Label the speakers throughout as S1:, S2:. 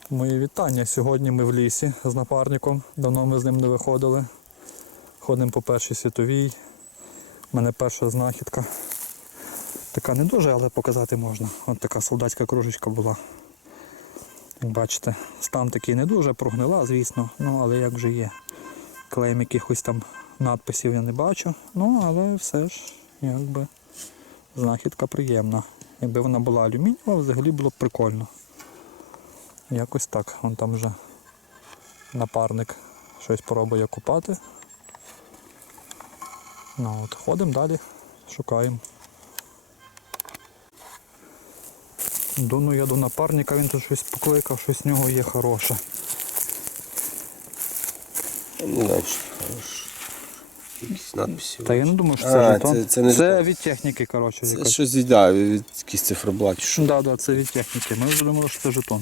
S1: Мої вітання. Сьогодні ми в лісі з напарником. Давно ми з ним не виходили. Ходимо по Першій світовій. У мене перша знахідка. Така не дуже, але показати можна. Ось така солдатська кружечка була. Як бачите, стан такий не дуже, прогнила, звісно, ну але як вже є. Клеєм якихось там надписів я не бачу, ну але все ж якби знахідка приємна. Якби вона була алюмінієва, взагалі було б прикольно. Якось так, вон там вже напарник щось пробує купати. Ну от, ходимо далі, шукаємо. Дуну я до напарника, він тут щось покликав, щось в нього є хороше.
S2: Не знаю, що хороше. Якісь надписи.
S1: Та я не думаю, що це жетон.
S2: Це не
S1: це від техніки, коротше.
S2: Це щось від якісь циферблати.
S1: Так, да, це від техніки. Ми вже думали, що це жетон.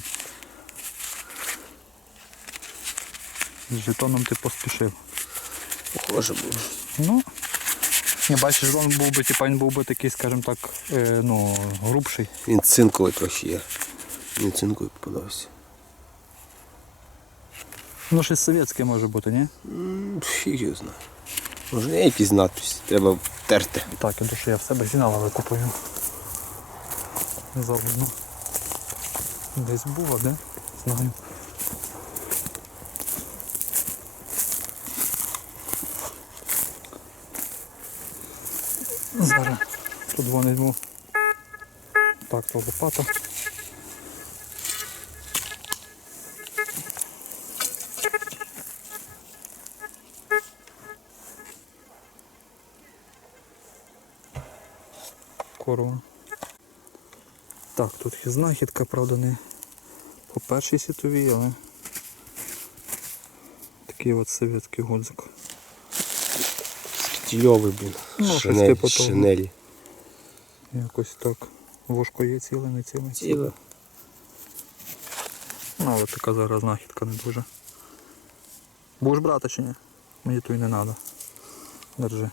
S1: З жетоном ти поспішив.
S2: Похоже було.
S1: Ну, я бачу, жетон був би, він був би такий, скажімо так, грубший.
S2: Він цинковий трохи є. Він цинковий попадався.
S1: Ну, щось совєтське може бути, ні?
S2: Фіг його знає. Може є якісь надписи, треба терти.
S1: Так, я душу, я в себе зінала викупую. Заодно. Десь був, а де? Знаю. Зараз тут вони візьму. Так, то лопата. Корова. Так, тут є знахідка, правда, не по Першій світовій, але такий от совєтський гудзик.
S2: Стільовий був.
S1: Ну, щось типу того.
S2: Шинелі.
S1: Якось так. Вушко є ціле, не ціле.
S2: Ціле.
S1: Ну, але така зараз знахідка не дуже. Будеш брати чи ні? Мені то й не треба. Держи.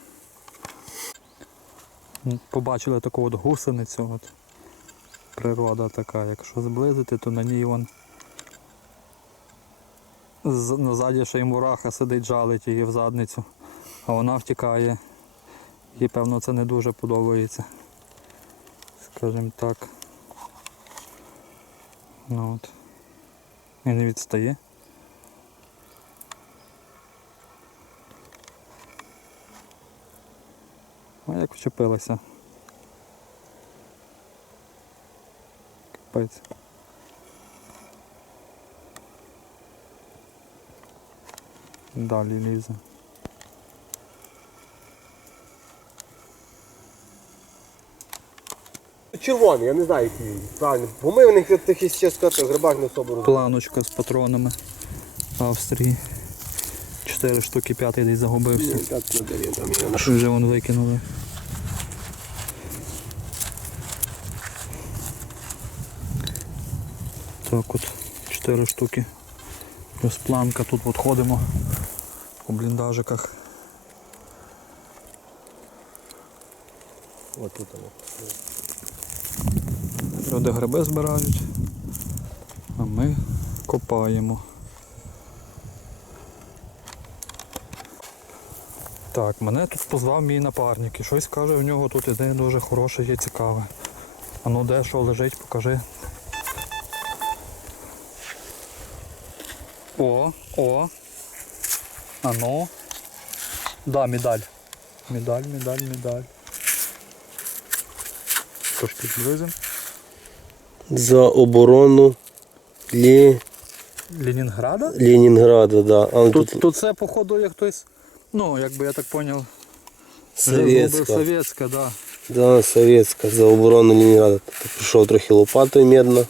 S1: Побачили таку от гусеницю. От. Природа така. Якщо зблизити, то на ній вон назаді ще й мураха сидить, жалить її в задницю. А вона втікає. Їй, певно, це не дуже подобається. Скажімо так. Ну от. І не відстає. А як вчепилася. Капець. Далі лізе.
S2: Червоний, я не знаю, який він. Правильно. Бо ми в них таких ще сказати, в грибах не особо розуміємо.
S1: Планочка з патронами Австрії. 4 штуки, 5-й десь загубився.
S2: Так, там
S1: Що вже вон викинули. Так от, 4 штуки. Плюс планка, тут от ходимо по бліндажиках.
S2: Ось тут воно.
S1: Люди гриби збирають, а ми копаємо. Так, мене тут позвав мій напарник і щось каже, в нього тут іде дуже хороше, є цікаве. А ну де, що лежить, покажи. О. А ну. Да, медаль. Медаль. Трошки зблизимо.
S2: За оборону
S1: Ленінграда?
S2: Ленінграда, да. А
S1: Тут це, походу, є хтось, ну, якби я так зрозумів, совєтська, да.
S2: Да, совєтська, за оборону Ленінграда. Тут прийшов трохи лопатою медно.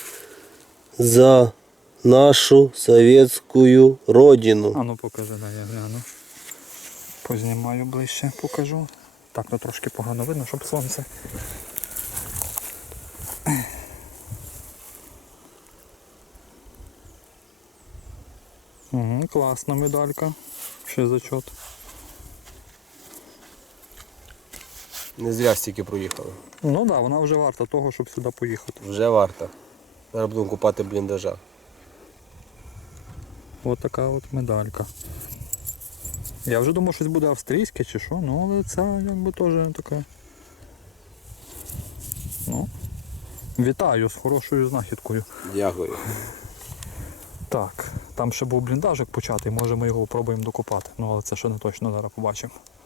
S2: За нашу совєтську родину.
S1: А ну покажи, да, я гляну. Познімаю ближче, покажу. Так, ну трошки погано видно, щоб сонце. Угу, класна медалька. Ще зачет.
S2: Не зря стільки проїхали.
S1: Ну так, да, вона вже варта того, щоб сюди поїхати.
S2: Вже варто. Зараз будемо купати бліндажа.
S1: Ось така от медалька. Я вже думав, щось буде австрійське чи що, ну але це якби теж таке. Ну, вітаю з хорошою знахідкою.
S2: Дякую.
S1: Так, там ще був бліндажик початий, може ми його спробуємо докопати. Ну але це ще не точно, зараз побачимо.